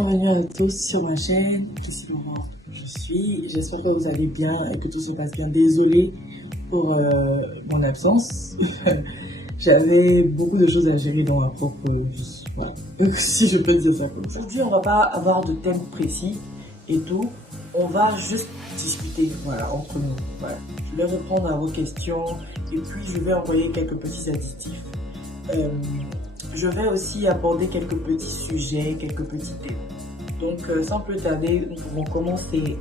Bienvenue à tous sur ma chaîne. Je suis. J'espère que vous allez bien et que tout se passe bien. Désolée pour mon absence. J'avais beaucoup de choses à gérer dans ma propre vie. Voilà. Si je peux dire ça comme ça. Aujourd'hui, on va pas avoir de thème précis et tout. On va juste discuter, voilà, entre nous. Voilà. Je vais répondre à vos questions et puis je vais envoyer quelques petits additifs. Je vais aussi aborder quelques petits sujets, quelques petits thèmes. Donc, sans plus tarder, nous pouvons commencer.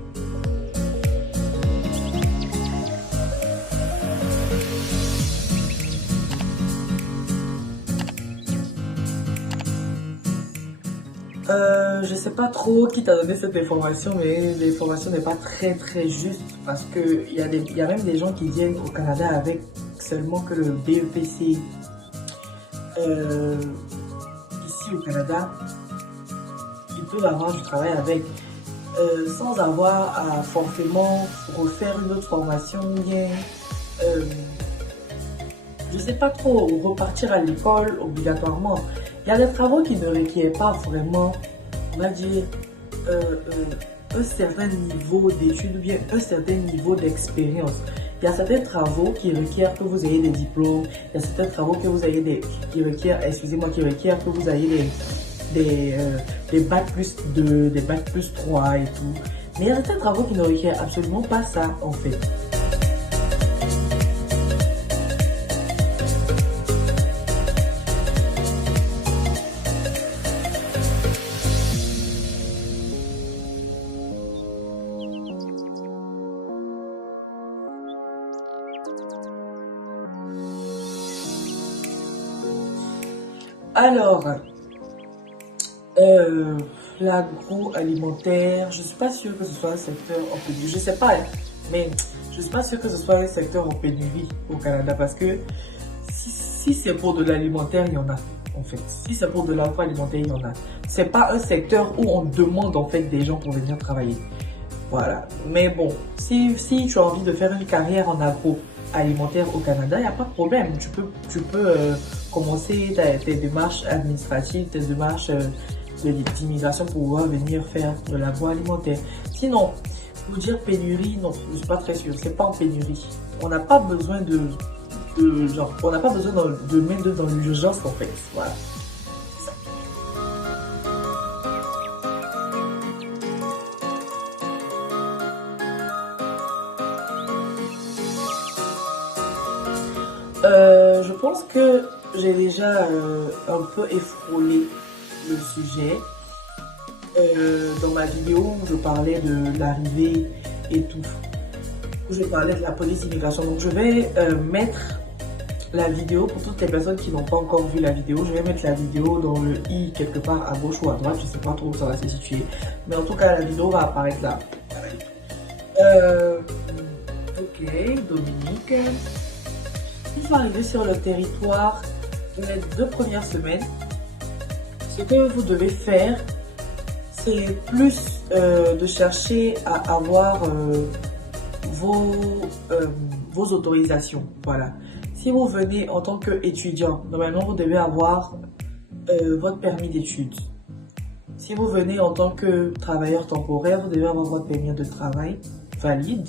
Je sais pas trop qui t'a donné cette information, mais l'information n'est pas très juste parce que il y a même des gens qui viennent au Canada avec seulement que le BEPC. Ici au Canada, ils peuvent avoir du travail avec sans avoir à forcément refaire une autre formation bien je sais pas trop, repartir à l'école obligatoirement. Il y a des travaux qui ne requièrent pas vraiment, on va dire, un certain niveau d'études ou bien un certain niveau d'expérience. Il y a certains travaux qui requièrent que vous ayez des diplômes, il y a certains travaux que vous ayez qui requièrent que vous ayez des bacs plus 2, des bacs plus 3 et tout. Mais il y a certains travaux qui ne requièrent absolument pas ça en fait. Alors, l'agroalimentaire, je suis pas sûre que ce soit un secteur en pénurie. Je sais pas, hein, mais je suis pas sûre que ce soit un secteur en pénurie au Canada parce que si c'est pour de l'alimentaire, il y en a en fait. Si c'est pour de l'agroalimentaire, il y en a. C'est pas un secteur où on demande en fait des gens pour venir travailler. Voilà. Mais bon, si tu as envie de faire une carrière en agroalimentaire au Canada, il n'y a pas de problème. Tu peux commencer tes démarches administratives, tes démarches d'immigration pour pouvoir venir faire de l'agroalimentaire. Sinon, pour dire pénurie, non, je ne suis pas très sûre. C'est pas en pénurie. On n'a pas besoin on n'a pas besoin de main-d'œuvre dans l'urgence en fait. Voilà. Je pense que j'ai déjà un peu effrolé le sujet dans ma vidéo où je parlais de l'arrivée et tout, où je parlais de la police d'immigration. Donc je vais mettre la vidéo pour toutes les personnes qui n'ont pas encore vu la vidéo. Je vais mettre la vidéo dans le i quelque part à gauche ou à droite, je sais pas trop où ça va se situer, mais en tout cas la vidéo va apparaître là. Ok, Dominique. Une fois arrivé sur le territoire, les 2 premières semaines, ce que vous devez faire, c'est plus de chercher à avoir vos autorisations. Voilà. Si vous venez en tant qu'étudiant, normalement vous devez avoir votre permis d'études. Si vous venez en tant que travailleur temporaire, vous devez avoir votre permis de travail valide.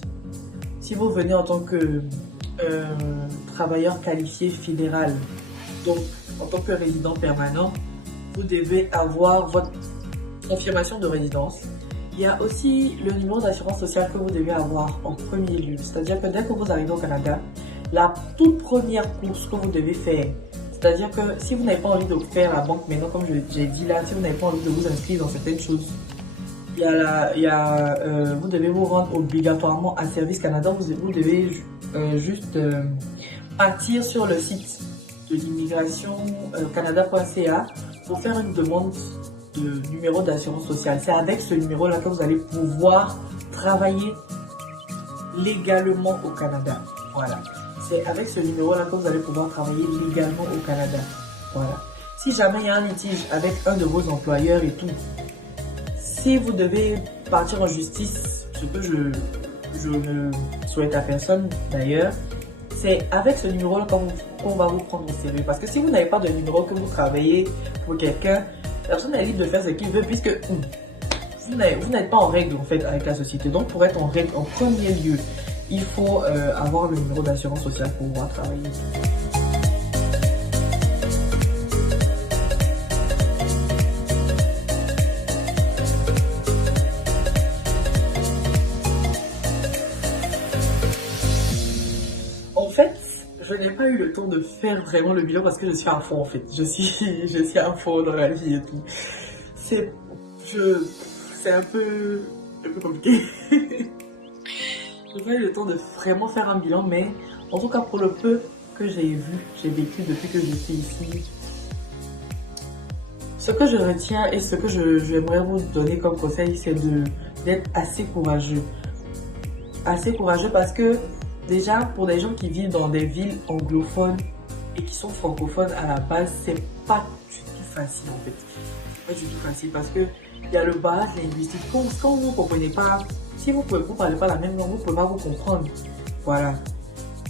Si vous venez en tant que travailleur qualifié fédéral, donc en tant que résident permanent, vous devez avoir votre confirmation de résidence. Il y a aussi le numéro d'assurance sociale que vous devez avoir en premier lieu, c'est-à-dire que dès que vous arrivez au Canada, la toute première course que vous devez faire, c'est-à-dire que si vous n'avez pas envie de faire la banque maintenant, comme j'ai dit là, si vous n'avez pas envie de vous inscrire dans certaines choses, vous devez vous rendre obligatoirement à Service Canada. Vous devez juste partir sur le site de l'immigration canada.ca pour faire une demande de numéro d'assurance sociale. C'est avec ce numéro-là que vous allez pouvoir travailler légalement au Canada. Voilà. C'est avec ce numéro-là que vous allez pouvoir travailler légalement au Canada. Voilà. Si jamais il y a un litige avec un de vos employeurs et tout, si vous devez partir en justice, ce que je ne souhaite à personne d'ailleurs, c'est avec ce numéro-là qu'on va vous prendre au sérieux. Parce que si vous n'avez pas de numéro, que vous travaillez pour quelqu'un, La personne est libre de faire ce qu'il veut puisque vous n'êtes pas en règle en fait avec la société. Donc pour être en règle en premier lieu, il faut avoir le numéro d'assurance sociale pour pouvoir travailler. En fait, je n'ai pas eu le temps de faire vraiment le bilan parce que je suis à fond en fait. Je suis à fond dans la vie et tout. C'est, c'est un peu compliqué. Je n'ai pas eu le temps de vraiment faire un bilan, mais en tout cas pour le peu que j'ai vécu depuis que je suis ici, ce que je retiens et ce que j'aimerais vous donner comme conseil, c'est d'être assez courageux. Assez courageux parce que déjà, pour des gens qui vivent dans des villes anglophones et qui sont francophones à la base, c'est pas du tout facile en fait. C'est pas du tout facile parce que il y a le barrage linguistique. Quand vous ne comprenez pas, si vous ne parlez pas la même langue, vous ne pouvez pas vous comprendre. Voilà.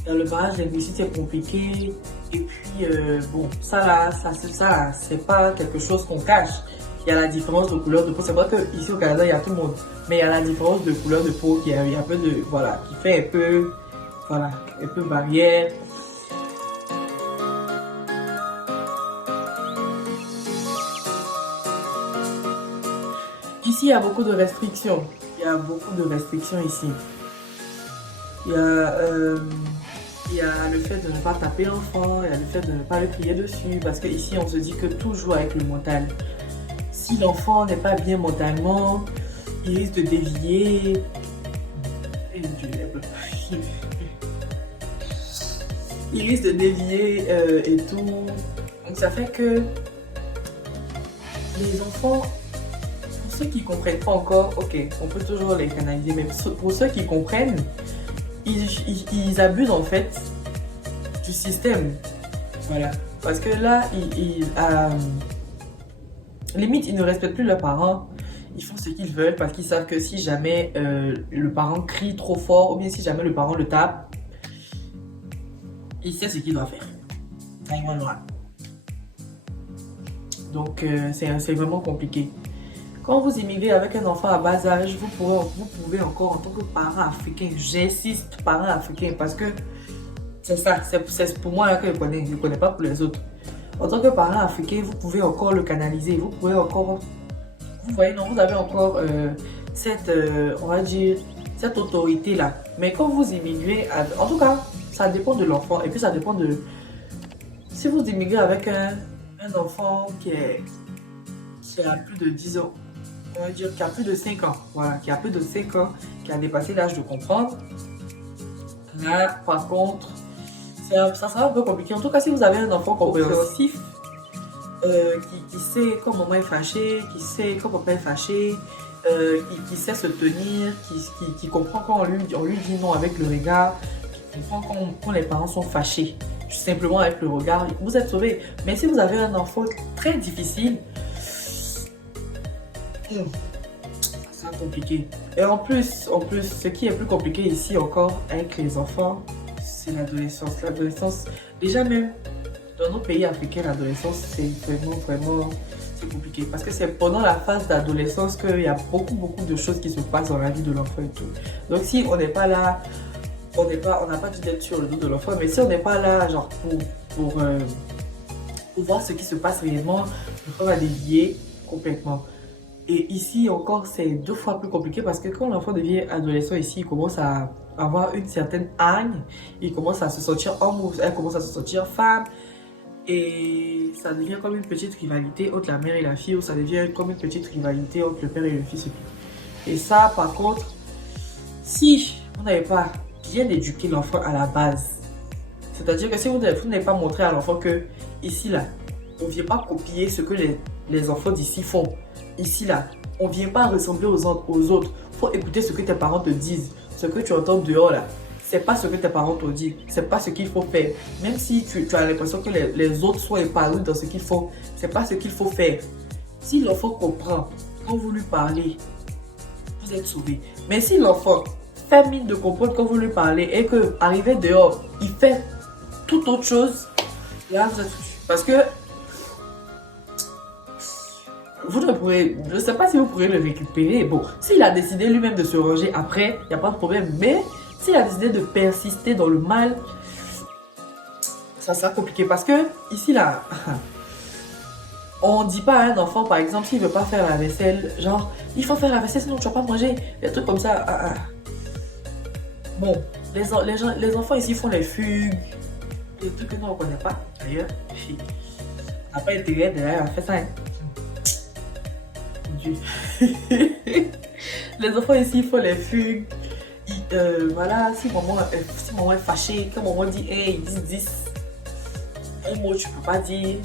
Il y a le barrage linguistique, c'est compliqué. Et puis, bon, ça là, c'est pas quelque chose qu'on cache. Il y a la différence de couleur de peau. C'est vrai qu'ici au Canada, il y a tout le monde. Mais il y a la différence de couleur de peau qui est un peu de, voilà, qui fait un peu, voilà, un peu barrière. Ici, il y a beaucoup de restrictions. Il y a beaucoup de restrictions ici. Il y a, il y a le fait de ne pas taper l'enfant, il y a le fait de ne pas le crier dessus, parce qu'ici, on se dit que tout joue avec le mental. Si l'enfant n'est pas bien mentalement, il risque de dévier. Il risque de dévier et tout. Donc ça fait que les enfants, pour ceux qui ne comprennent pas encore, ok, on peut toujours les canaliser, mais pour ceux qui comprennent, ils abusent en fait du système. Voilà. Parce que là, limite, ils ne respectent plus leurs parents. Ils font ce qu'ils veulent parce qu'ils savent que si jamais le parent crie trop fort ou bien si jamais le parent le tape, il sait ce qu'il doit faire. Donc, c'est vraiment compliqué. Quand vous immigrez avec un enfant à bas âge, vous pouvez encore, en tant que parent africain, j'insiste, parent africain, parce que c'est ça, c'est pour moi là que je ne connais pas pour les autres. En tant que parent africain, vous pouvez encore le canaliser, vous pouvez encore, vous voyez, non, vous avez encore cette, on va dire, cette autorité-là. Mais quand vous immigrez, en tout cas, ça dépend de l'enfant, et puis ça dépend de, si vous immigrez avec un enfant qui a plus de 10 ans, on va dire qui a plus de 5 ans, voilà, qui a plus de 5 ans, qui a dépassé l'âge de comprendre. Là, par contre, ça sera un peu compliqué. En tout cas, si vous avez un enfant compréhensif, qui sait quand maman est fâchée, qui sait quand papa est fâché, qui sait se tenir, qui comprend quand on lui dit non avec le regard, qui comprend quand les parents sont fâchés, simplement avec le regard, vous êtes sauvé. Mais si vous avez un enfant très difficile, ça sera compliqué. Et en plus, ce qui est plus compliqué ici encore avec les enfants, c'est l'adolescence. L'adolescence, déjà même dans nos pays africains, l'adolescence, c'est vraiment c'est compliqué. Parce que c'est pendant la phase d'adolescence qu'il y a beaucoup de choses qui se passent dans la vie de l'enfant et tout. Donc si on n'est pas là, on n'a pas dû être sur le dos de l'enfant, mais si on n'est pas là, genre pour voir ce qui se passe réellement, l'enfant va dévier complètement. Et ici encore, c'est 2 fois plus compliqué parce que quand l'enfant devient adolescent ici, il commence à avoir une certaine hargne, il commence à se sentir homme, elle commence à se sentir femme, et ça devient comme une petite rivalité entre la mère et la fille, ou ça devient comme une petite rivalité entre le père et le fils. Et ça, par contre, si vous n'avez pas bien éduqué l'enfant à la base, c'est-à-dire que si vous n'avez pas montré à l'enfant que ici, là, on ne vient pas copier ce que les enfants d'ici font. Ici, là, on ne vient pas ressembler aux autres. Il faut écouter ce que tes parents te disent. Ce que tu entends dehors, là, c'est pas ce que tes parents te disent. C'est pas ce qu'il faut faire. Même si tu as l'impression que les autres sont épargnés dans ce qu'ils font, c'est pas ce qu'il faut faire. Si l'enfant comprend, quand vous lui parlez, vous êtes sauvé. Mais si l'enfant fait mine de comprendre quand vous lui parlez et que, arrivé dehors, il fait toute autre chose, là, vous êtes foutu. Parce que vous ne pourrez, je ne sais pas si vous pourrez le récupérer. Bon, s'il a décidé lui-même de se ranger après, il n'y a pas de problème. Mais s'il a décidé de persister dans le mal, ça sera compliqué. Parce que ici, là, on dit pas à un enfant, par exemple, s'il veut pas faire la vaisselle, genre, il faut faire la vaisselle sinon tu vas pas manger. Des trucs comme ça. Bon, les enfants ici font les fugues, des trucs que nous on connaît pas, d'ailleurs. On n'a pas intérêt d'ailleurs à faire ça. Hein. Mon Dieu. Les enfants ici font les fugues. Voilà, si maman est fâchée, quand maman dit hey, 10, un mot tu peux pas dire.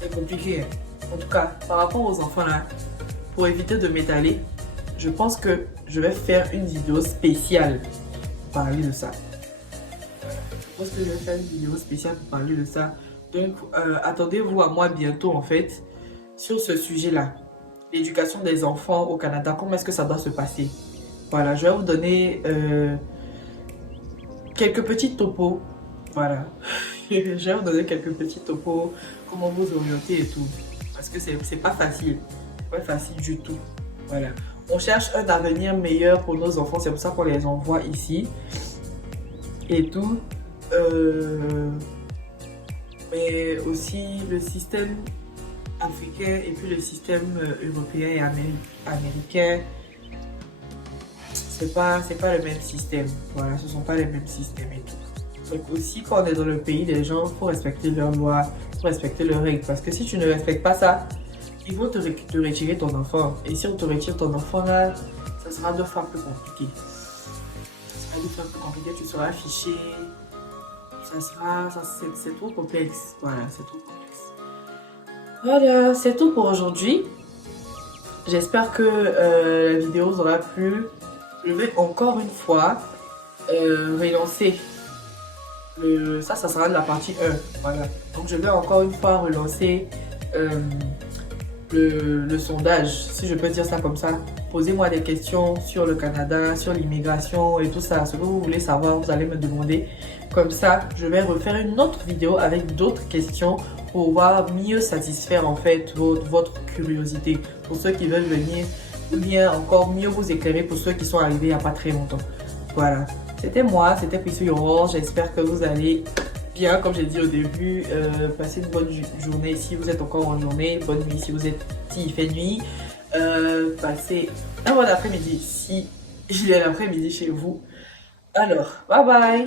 C'est compliqué. En tout cas, par rapport aux enfants là, pour éviter de m'étaler, je pense que je vais faire une vidéo spéciale pour parler de ça. Je pense que je vais faire une vidéo spéciale pour parler de ça. Donc, attendez-vous à moi bientôt en fait sur ce sujet-là. L'éducation des enfants au Canada, comment est-ce que ça doit se passer? Voilà, je vais vous donner quelques petits topos. Voilà. Je vais vous donner quelques petits topos, comment vous orienter et tout. Parce que c'est pas facile. C'est pas facile du tout. Voilà. On cherche un avenir meilleur pour nos enfants, c'est pour ça qu'on les envoie ici. Et tout. Mais aussi le système africain et puis le système européen et américain, c'est pas le même système. Voilà, ce sont pas les mêmes systèmes et tout. Donc aussi, quand on est dans le pays des gens, il faut respecter leurs lois, il faut respecter leurs règles. Parce que si tu ne respectes pas ça, ils vont te retirer ton enfant. Et si on te retire ton enfant là, ça sera 2 fois plus compliqué. Ça sera 2 fois plus compliqué, tu seras affiché. C'est trop complexe. Voilà, c'est trop complexe. Voilà, c'est tout pour aujourd'hui. J'espère que la vidéo vous aura plu. Je vais encore une fois relancer. Ça sera de la partie 1. Voilà. Donc je vais encore une fois relancer le sondage, si je peux dire ça comme ça. Posez-moi des questions sur le Canada, sur l'immigration et tout ça. Ce que vous voulez savoir, vous allez me demander. Comme ça, je vais refaire une autre vidéo avec d'autres questions pour pouvoir mieux satisfaire en fait votre curiosité. Pour ceux qui veulent venir, ou bien encore mieux vous éclairer pour ceux qui sont arrivés il n'y a pas très longtemps. Voilà. C'était moi, c'était Priscilla Orange. J'espère que vous allez bien, comme j'ai dit au début. Passez une bonne journée si vous êtes encore en journée. Bonne nuit si il fait nuit. Passez un bon après-midi si il est l'après-midi chez vous. Alors, bye bye!